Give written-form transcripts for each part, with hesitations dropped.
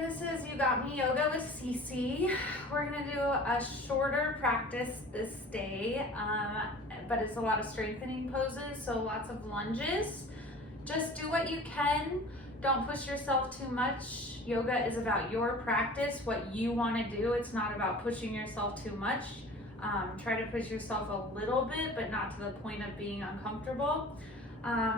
Hi, this is You Got Me Yoga with Cece. We're gonna do a shorter practice this day, but it's a lot of strengthening poses, so lots of lunges. Just do what you can. Don't push yourself too much. Yoga is about your practice, what you wanna do. It's not about pushing yourself too much. Try to push yourself a little bit, but not to the point of being uncomfortable.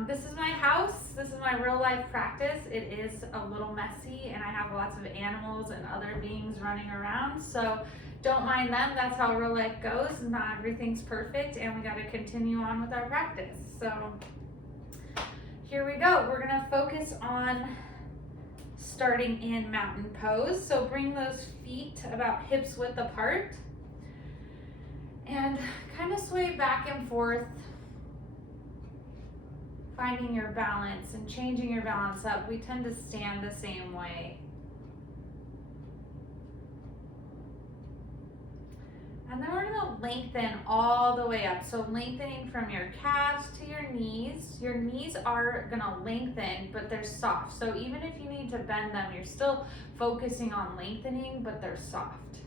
This is my house. This is my real life practice. It is a little messy and I have lots of animals and other beings running around. So don't mind them. That's how real life goes. Not everything's perfect and we got to continue on with our practice. So here we go. We're going to focus on starting in mountain pose. So bring those feet about hips width apart and kind of sway back and forth, finding your balance and changing your balance up. We tend to stand the same way. And then we're gonna lengthen all the way up. So lengthening from your calves to your knees. Your knees are gonna lengthen, but they're soft. So even if you need to bend them, you're still focusing on lengthening, but they're soft,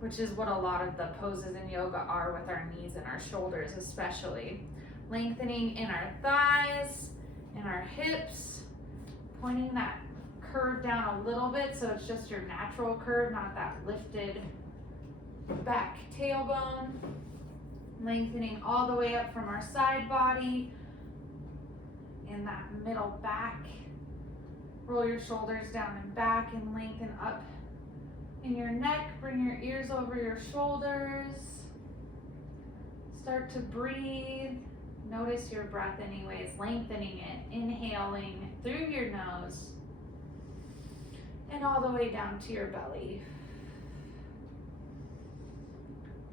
which is what a lot of the poses in yoga are with our knees and our shoulders especially. Lengthening in our thighs, in our hips, pointing that curve down a little bit so it's just your natural curve, not that lifted back tailbone. Lengthening all the way up from our side body, in that middle back. Roll your shoulders down and back and lengthen up in your neck. Bring your ears over your shoulders. Start to breathe. Notice your breath anyways, lengthening it, inhaling through your nose and all the way down to your belly.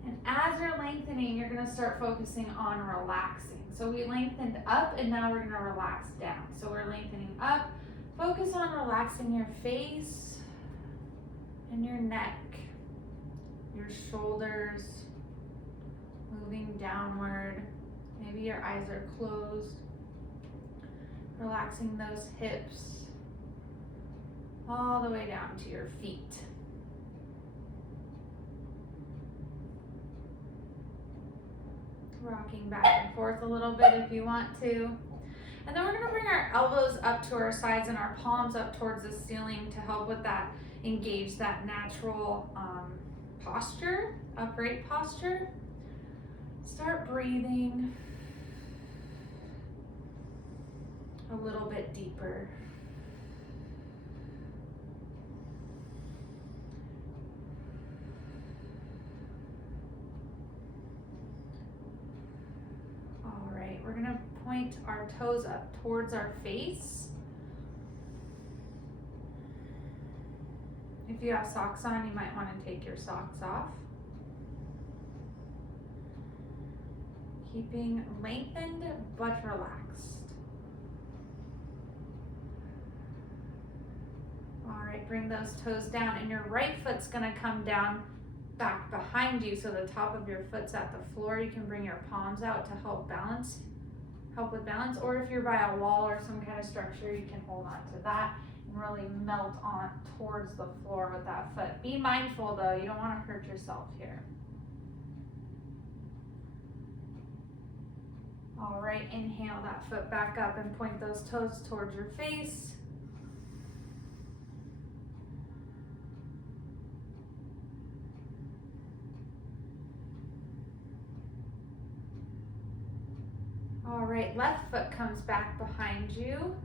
And as you're lengthening, you're gonna start focusing on relaxing. So we lengthened up and now we're gonna relax down. So we're lengthening up, focus on relaxing your face and your neck, your shoulders, moving downward. Maybe your eyes are closed. Relaxing those hips all the way down to your feet. Rocking back and forth a little bit if you want to. And then we're gonna bring our elbows up to our sides and our palms up towards the ceiling to help with that, engage that natural posture, upright posture. Start breathing a little bit deeper. All right, we're gonna point our toes up towards our face. If you have socks on, you might want to take your socks off. Keeping lengthened but relaxed. All right, bring those toes down and your right foot's gonna come down back behind you so the top of your foot's at the floor. You can bring your palms out to help with balance, or if you're by a wall or some kind of structure, you can hold on to that and really melt on towards the floor with that foot. Be mindful though, you don't wanna hurt yourself here. All right, inhale that foot back up and point those toes towards your face. All right, left foot comes back behind you.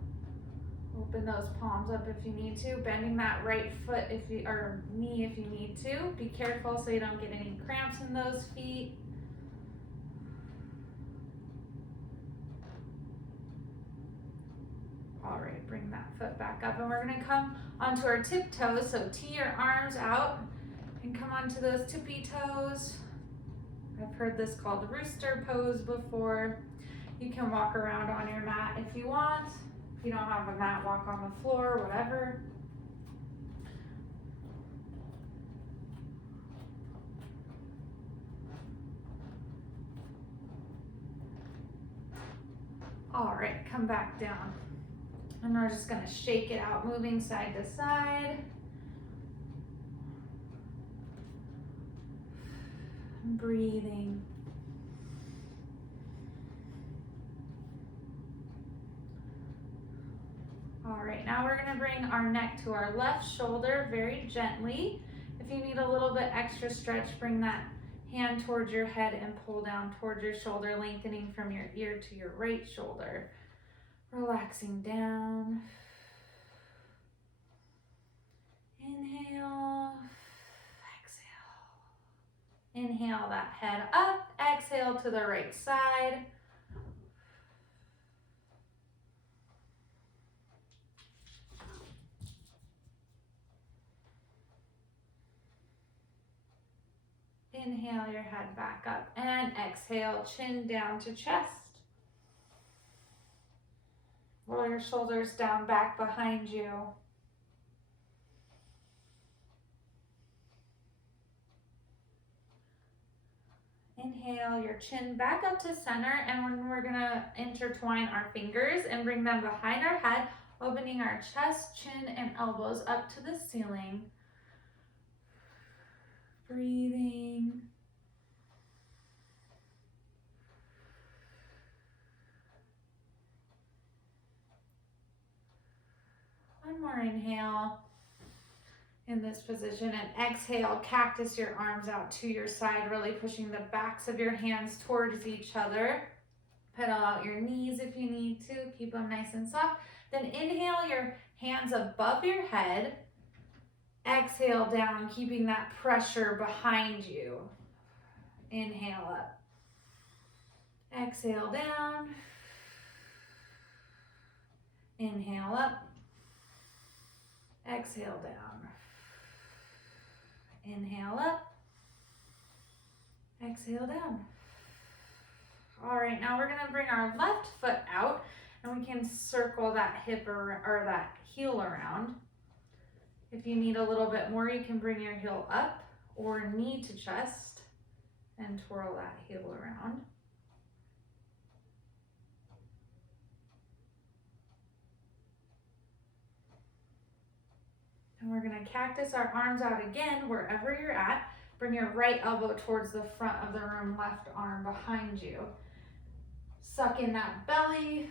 Open those palms up if you need to. Bending that right foot or knee if you need to. Be careful so you don't get any cramps in those feet. All right, bring that foot back up and we're gonna come onto our tiptoes. So tee your arms out and come onto those tippy toes. I've heard this called rooster pose before. You can walk around on your mat if you want. If you don't have a mat, walk on the floor, whatever. All right, come back down. And we're just gonna shake it out, moving side to side. And breathing. All right, now we're gonna bring our neck to our left shoulder very gently. If you need a little bit extra stretch, bring that hand towards your head and pull down towards your shoulder, lengthening from your ear to your right shoulder. Relaxing down. Inhale, exhale. Inhale that head up, exhale to the right side. Inhale your head back up and exhale, chin down to chest. Roll your shoulders down back behind you. Inhale your chin back up to center, and we're gonna intertwine our fingers and bring them behind our head, opening our chest, chin, and elbows up to the ceiling. Breathing. One more inhale in this position, and exhale, cactus your arms out to your side, really pushing the backs of your hands towards each other. Pedal out your knees if you need to, keep them nice and soft. Then inhale your hands above your head. Exhale down, keeping that pressure behind you. Inhale up. Exhale down. Inhale up. Exhale down. Inhale up. Exhale down. All right, now we're gonna bring our left foot out, and we can circle that hip or that heel around. If you need a little bit more, you can bring your heel up or knee to chest and twirl that heel around. And we're gonna cactus our arms out again wherever you're at. Bring your right elbow towards the front of the room, left arm behind you. Suck in that belly.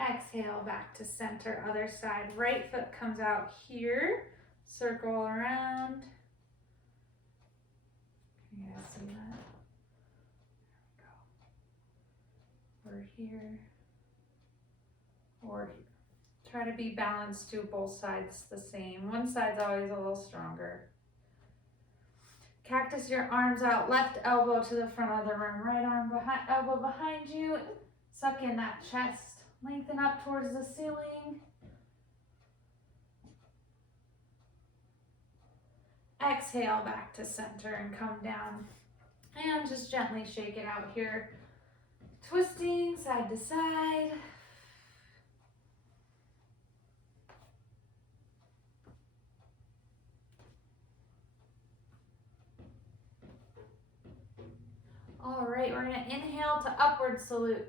Exhale back to center, other side. Right foot comes out here. Circle around. Can you guys see that? There we go. Or here. Or here. Try to be balanced to both sides the same. One side's always a little stronger. Cactus your arms out, left elbow to the front of the room, right arm behind, elbow behind you. Suck in that chest. Lengthen up towards the ceiling. Exhale back to center and come down. And just gently shake it out here. Twisting side to side. All right, we're gonna inhale to upward salute.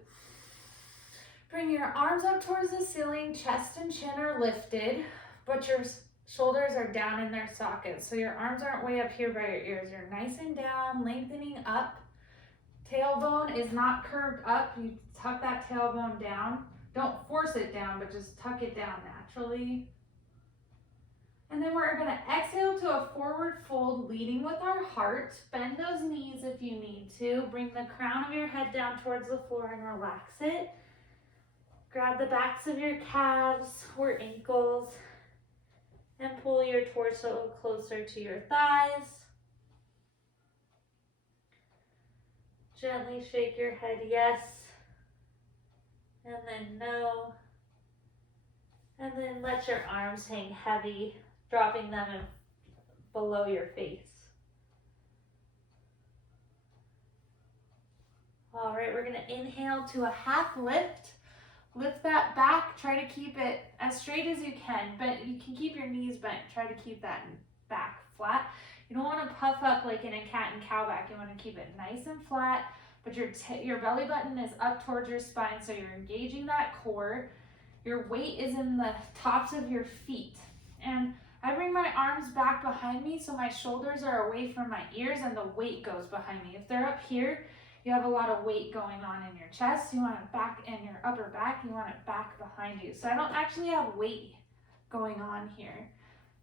Bring your arms up towards the ceiling, chest and chin are lifted, but your shoulders are down in their sockets. So your arms aren't way up here by your ears. You're nice and down, lengthening up. Tailbone is not curved up. You tuck that tailbone down. Don't force it down, but just tuck it down naturally. And then we're gonna exhale to a forward fold, leading with our heart. Bend those knees if you need to. Bring the crown of your head down towards the floor and relax it. Grab the backs of your calves or ankles and pull your torso closer to your thighs. Gently shake your head yes, and then no. And then let your arms hang heavy, dropping them below your face. All right, we're gonna inhale to a half lift. Lift that back, try to keep it as straight as you can, but you can keep your knees bent. Try to keep that back flat. You don't want to puff up like in a cat and cow back. You want to keep it nice and flat, but your belly button is up towards your spine, so you're engaging that core. Your weight is in the tops of your feet. And I bring my arms back behind me so my shoulders are away from my ears and the weight goes behind me. If they're up here, you have a lot of weight going on in your chest. You want it back in your upper back. You want it back behind you. So I don't actually have weight going on here.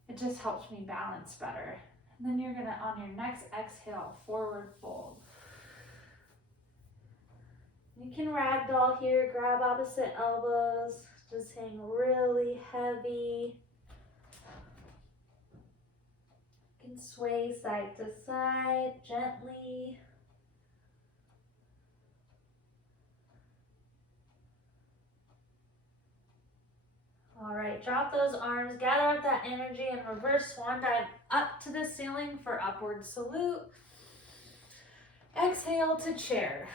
It just helps me balance better. And then you're gonna, on your next exhale, forward fold. You can ragdoll here, grab opposite elbows, just hang really heavy. You can sway side to side gently. All right, drop those arms, gather up that energy and reverse swan dive up to the ceiling for upward salute. Exhale to chair.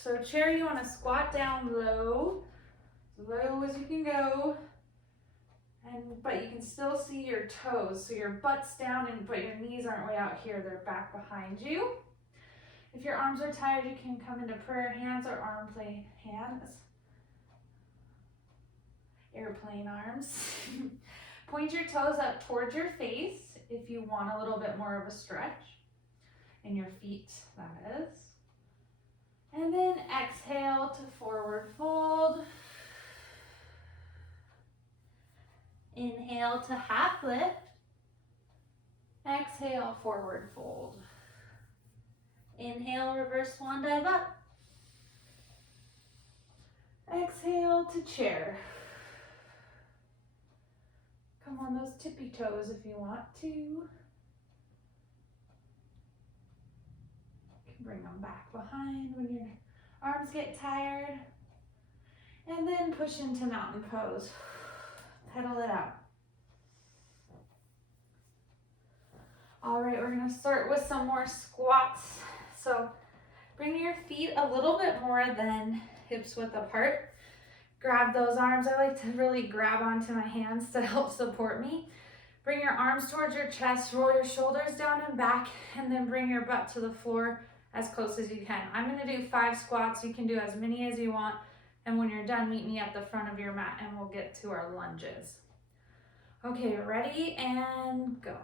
So chair, you want to squat down low as you can go, but you can still see your toes. So your butt's down, but your knees aren't way out here. They're back behind you. If your arms are tired, you can come into prayer hands or arm play hands. Airplane arms. Point your toes up towards your face if you want a little bit more of a stretch in your feet, that is. And then exhale to forward fold. Inhale to half lift. Exhale, forward fold. Inhale, reverse swan dive up. Exhale to chair. Come on those tippy toes if you want to. You can bring them back behind when your arms get tired. And then push into mountain pose. Pedal it out. All right, we're gonna start with some more squats. So bring your feet a little bit more than hips width apart. Grab those arms. I like to really grab onto my hands to help support me. Bring your arms towards your chest, roll your shoulders down and back, and then bring your butt to the floor as close as you can. I'm gonna do 5 squats. You can do as many as you want. And when you're done, meet me at the front of your mat and we'll get to our lunges. Okay, ready and go.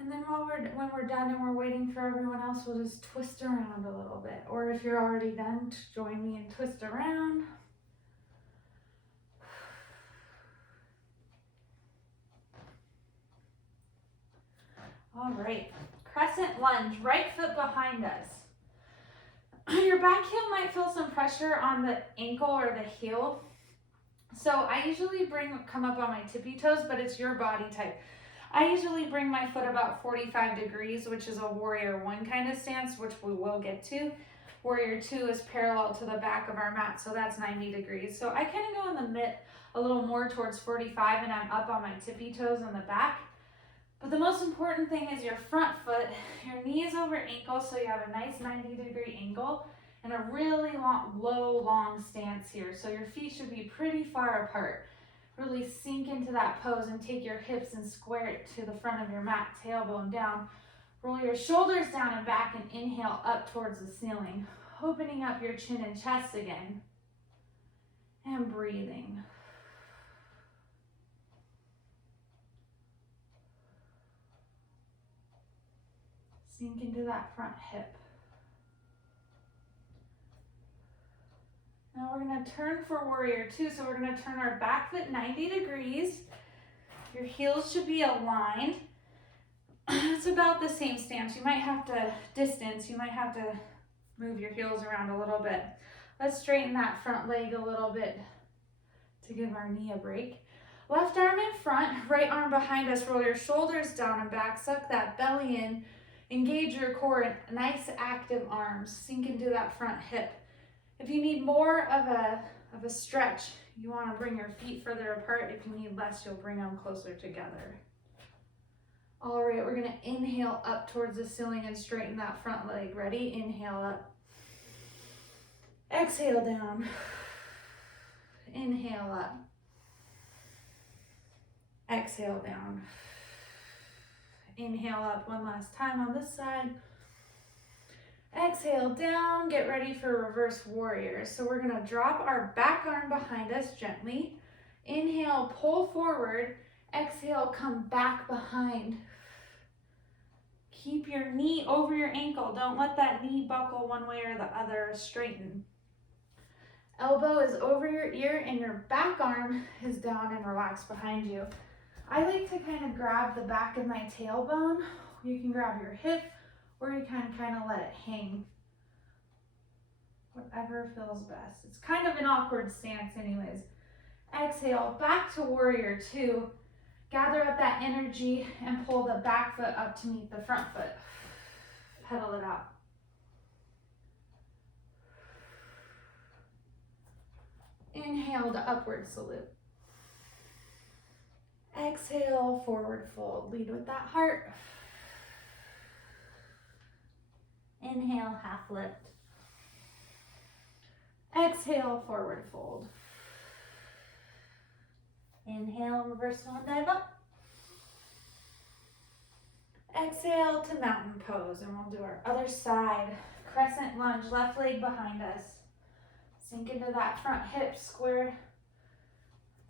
And then when we're done and we're waiting for everyone else, we'll just twist around a little bit. Or if you're already done, join me and twist around. All right, crescent lunge, right foot behind us. Your back heel might feel some pressure on the ankle or the heel. So I usually come up on my tippy toes, but it's your body type. I usually bring my foot about 45 degrees, which is a warrior 1 kind of stance, which we will get to. Warrior 2 is parallel to the back of our mat, so that's 90 degrees. So I kind of go in the mid a little more towards 45 and I'm up on my tippy toes on the back. But the most important thing is your front foot, your knees over ankle, so you have a nice 90-degree angle and a really long stance here. So your feet should be pretty far apart. Really sink into that pose and take your hips and square it to the front of your mat, tailbone down. Roll your shoulders down and back and inhale up towards the ceiling, opening up your chin and chest again, and breathing. Sink into that front hip. Now we're gonna turn for warrior 2. So we're gonna turn our back foot 90 degrees. Your heels should be aligned. It's about the same stance. You might have to distance. You might have to move your heels around a little bit. Let's straighten that front leg a little bit to give our knee a break. Left arm in front, right arm behind us. Roll your shoulders down and back. Suck that belly in. Engage your core. Nice active arms. Sink into that front hip. If you need more of a stretch, you want to bring your feet further apart. If you need less, you'll bring them closer together. All right, we're gonna inhale up towards the ceiling and straighten that front leg. Ready? Inhale up. Exhale down. Inhale up. Exhale down. Inhale up one last time on this side. Exhale down, get ready for reverse warrior. So we're gonna drop our back arm behind us gently. Inhale, pull forward. Exhale, come back behind. Keep your knee over your ankle. Don't let that knee buckle one way or the other. Straighten. Elbow is over your ear and your back arm is down and relaxed behind you. I like to kind of grab the back of my tailbone. You can grab your hip or you can kind of let it hang. Whatever feels best. It's kind of an awkward stance anyways. Exhale, back to warrior two. Gather up that energy and pull the back foot up to meet the front foot. Pedal it out. Inhale to upward salute. Exhale, forward fold. Lead with that heart. Inhale, half lift. Exhale, forward fold. Inhale, reverse swan dive up. Exhale to mountain pose, and we'll do our other side. Crescent lunge, left leg behind us. Sink into that front hip, square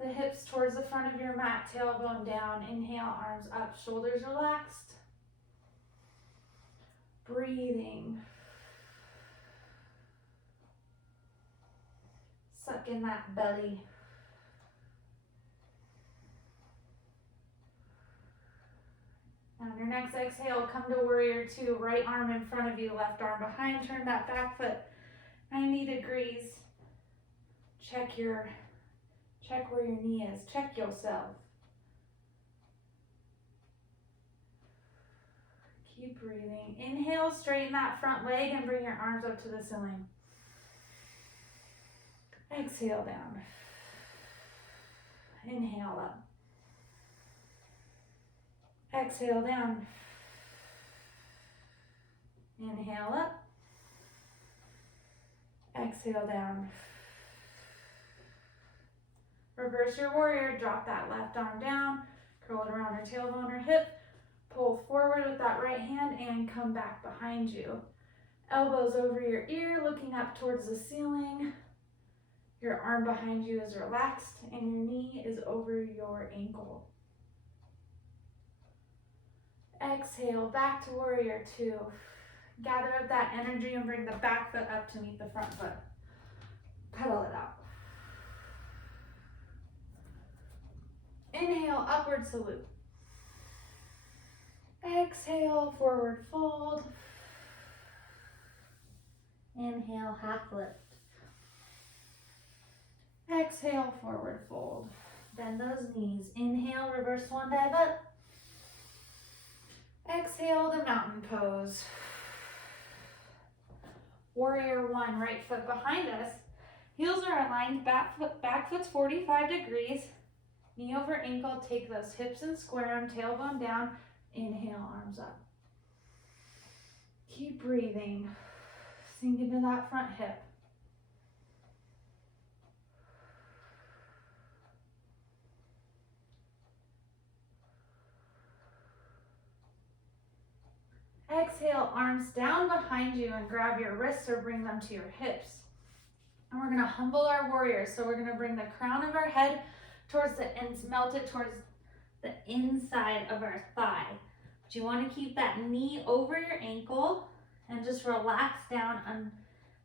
the hips towards the front of your mat, tailbone down. Inhale, arms up, shoulders relaxed. Breathing. Suck in that belly. On your next exhale, come to warrior two. Right arm in front of you, left arm behind. Turn that back foot 90 degrees. Check where your knee is. Check yourself. Keep breathing. Inhale, straighten that front leg and bring your arms up to the ceiling. Exhale down. Inhale up. Exhale down. Inhale up. Exhale down. Reverse your warrior. Drop that left arm down. Curl it around your tailbone or hip. Pull forward with that right hand and come back behind you. Elbows over your ear, looking up towards the ceiling. Your arm behind you is relaxed and your knee is over your ankle. Exhale, back to warrior two. Gather up that energy and bring the back foot up to meet the front foot. Pedal it out. Inhale, upward salute. Exhale, forward fold. Inhale, half lift. Exhale, forward fold. Bend those knees. Inhale, reverse swan dive up. Exhale, the mountain pose. Warrior one, right foot behind us. Heels are aligned, back foot's 45 degrees. Knee over ankle, take those hips and square them, tailbone down. Inhale, arms up. Keep breathing. Sink into that front hip. Exhale, arms down behind you and grab your wrists or bring them to your hips. And we're gonna humble our warrior. So we're gonna bring the crown of our head towards the ends, melt it towards the inside of our thigh. But you wanna keep that knee over your ankle and just relax down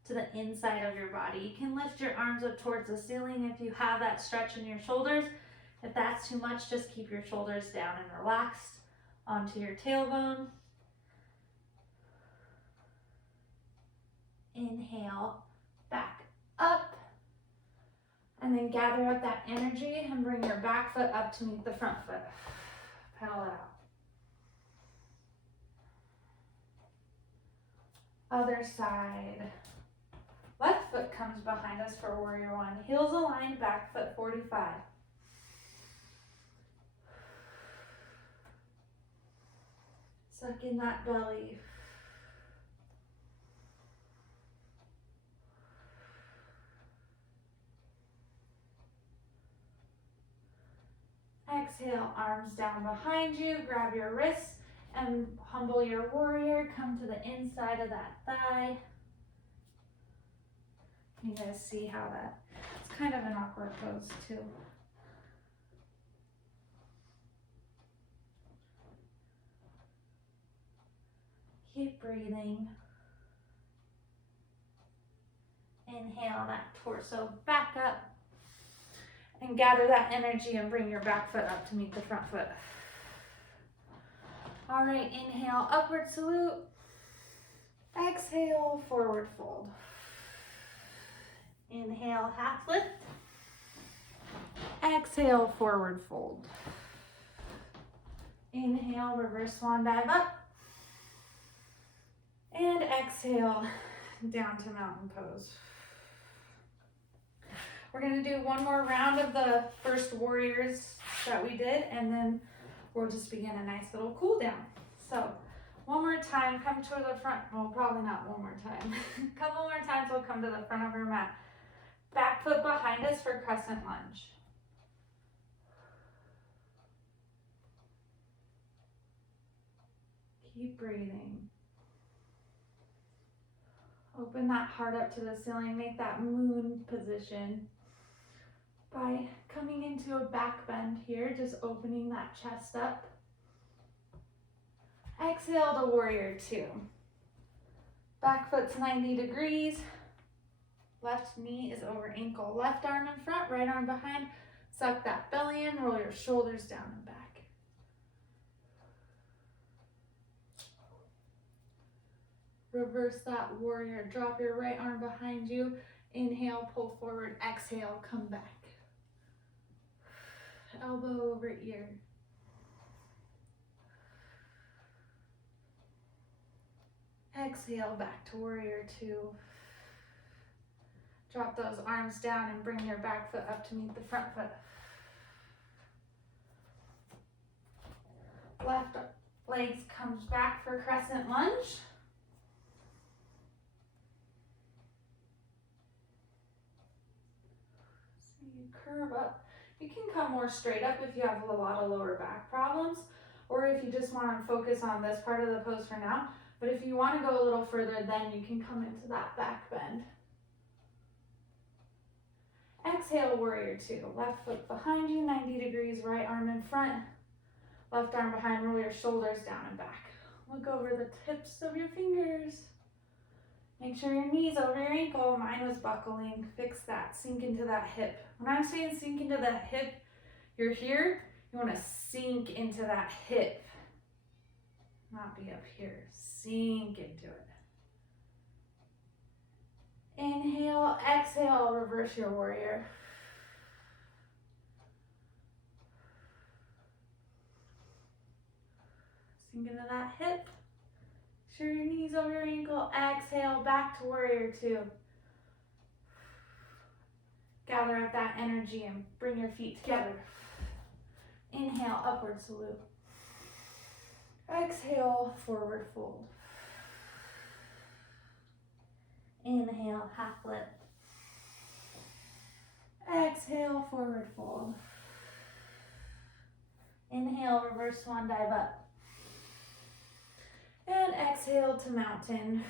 to the inside of your body. You can lift your arms up towards the ceiling if you have that stretch in your shoulders. If that's too much, just keep your shoulders down and relaxed onto your tailbone. Inhale, back up, and then gather up that energy and bring your back foot up to meet the front foot. Pedal it out. Other side. Left foot comes behind us for warrior one. Heels aligned, back foot 45. Suck in that belly. Exhale, arms down behind you, grab your wrists And humble your warrior, come to the inside of that thigh. You guys see how it's kind of an awkward pose too. Keep breathing. Inhale that torso back up and gather that energy and bring your back foot up to meet the front foot. All right, inhale, upward salute. Exhale, forward fold. Inhale, half lift. Exhale, forward fold. Inhale, reverse swan dive up. And exhale, down to mountain pose. We're gonna do one more round of the first warriors that we did, and then we'll just begin a nice little cool down. So one more time, come to the front. Well, probably not one more time. A couple more times we'll come to the front of our mat. Back foot behind us for crescent lunge. Keep breathing. Open that heart up to the ceiling. Make that moon position by coming into a back bend here, just opening that chest up. Exhale to warrior two. Back foot's 90 degrees. Left knee is over ankle. Left arm in front, right arm behind. Suck that belly in, roll your shoulders down and back. Reverse that warrior. Drop your right arm behind you. Inhale, pull forward. Exhale, come back. Elbow over ear. Exhale, back to warrior two. Drop those arms down and bring your back foot up to meet the front foot. Left legs comes back for crescent lunge. So you curve up. You can come more straight up if you have a lot of lower back problems, or if you just want to focus on this part of the pose for now. But if you want to go a little further, then you can come into that back bend. Exhale, warrior two. Left foot behind you, 90 degrees, right arm in front. Left arm behind, roll your shoulders down and back. Look over the tips of your fingers. Make sure your knee's over your ankle. Mine was buckling. Fix that. Sink into that hip. When I'm saying sink into that hip, you're here. You want to sink into that hip. Not be up here. Sink into it. Inhale, exhale, reverse your warrior. Sink into that hip. Sure your knees over your ankle. Exhale, back to warrior two. Gather up that energy and bring your feet together. Inhale, upward salute. Exhale, forward fold. Inhale, half lift. Exhale, forward fold. Inhale, reverse swan dive up. And exhale to mountain.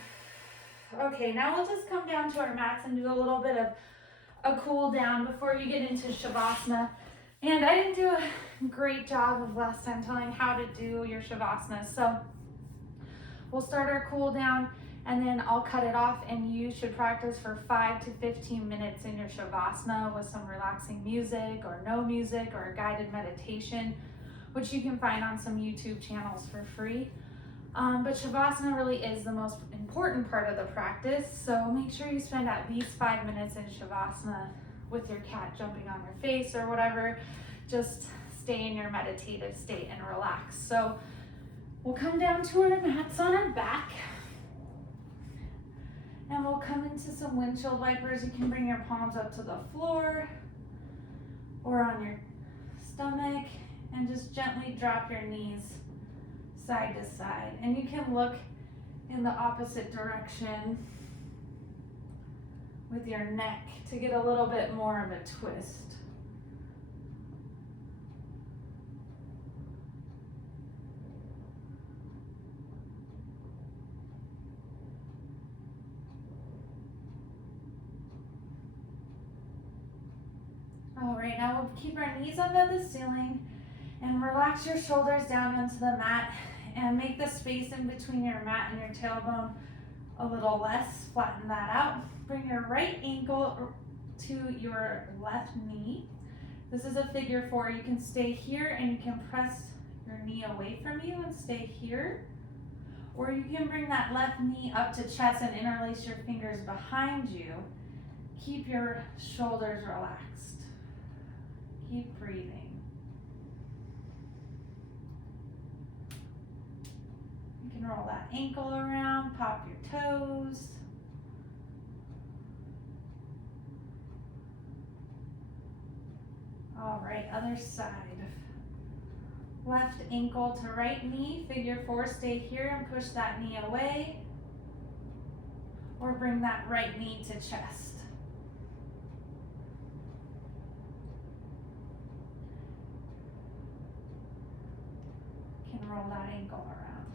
Okay, now we'll just come down to our mats and do a little bit of a cool down before you get into Shavasana. And I didn't do a great job of last time telling how to do your Shavasana. So we'll start our cool down and then I'll cut it off, and you should practice for 5 to 15 minutes in your Shavasana with some relaxing music or no music or a guided meditation, which you can find on some YouTube channels for free. But Shavasana really is the most important part of the practice, so make sure you spend at least 5 minutes in Shavasana with your cat jumping on your face or whatever. Just stay in your meditative state and relax. So we'll come down to our mats on our back, and we'll come into some windshield wipers. You can bring your palms up to the floor or on your stomach, and just gently drop your knees side to side. And you can look in the opposite direction with your neck to get a little bit more of a twist. now we'll keep our knees up at the ceiling and relax your shoulders down onto the mat and make the space in between your mat and your tailbone a little less. Flatten that out. Bring your right ankle to your left knee. This is a figure 4. You can stay here and you can press your knee away from you and stay here. Or you can bring that left knee up to chest and interlace your fingers behind you. Keep your shoulders relaxed. Keep breathing. You can roll that ankle around, pop your toes. All right, other side. Left ankle to right knee, figure 4, stay here and push that knee away. Or bring that right knee to chest. You can roll that ankle around.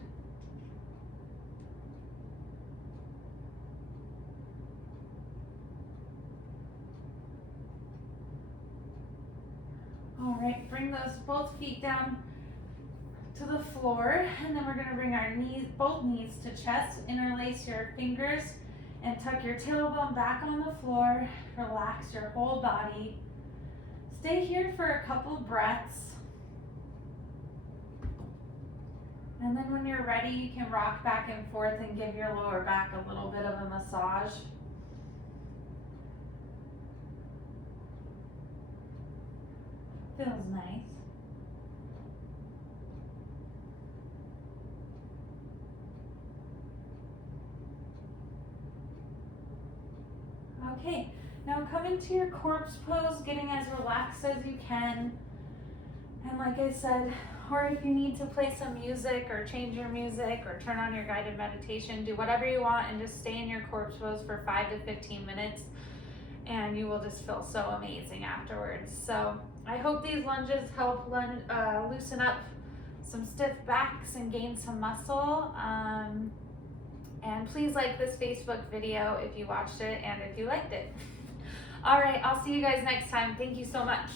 All right, bring those both feet down to the floor, and then we're going to bring our knees, both knees to chest, interlace your fingers, and tuck your tailbone back on the floor. Relax your whole body. Stay here for a couple breaths. And then when you're ready, you can rock back and forth and give your lower back a little bit of a massage. Feels nice. Okay, now come into your corpse pose, getting as relaxed as you can. And like I said, or if you need to play some music or change your music or turn on your guided meditation, do whatever you want and just stay in your corpse pose for 5 to 15 minutes and you will just feel so amazing afterwards. So I hope these lunges help loosen up some stiff backs and gain some muscle. And please like this Facebook video if you watched it and if you liked it. All right, I'll see you guys next time. Thank you so much.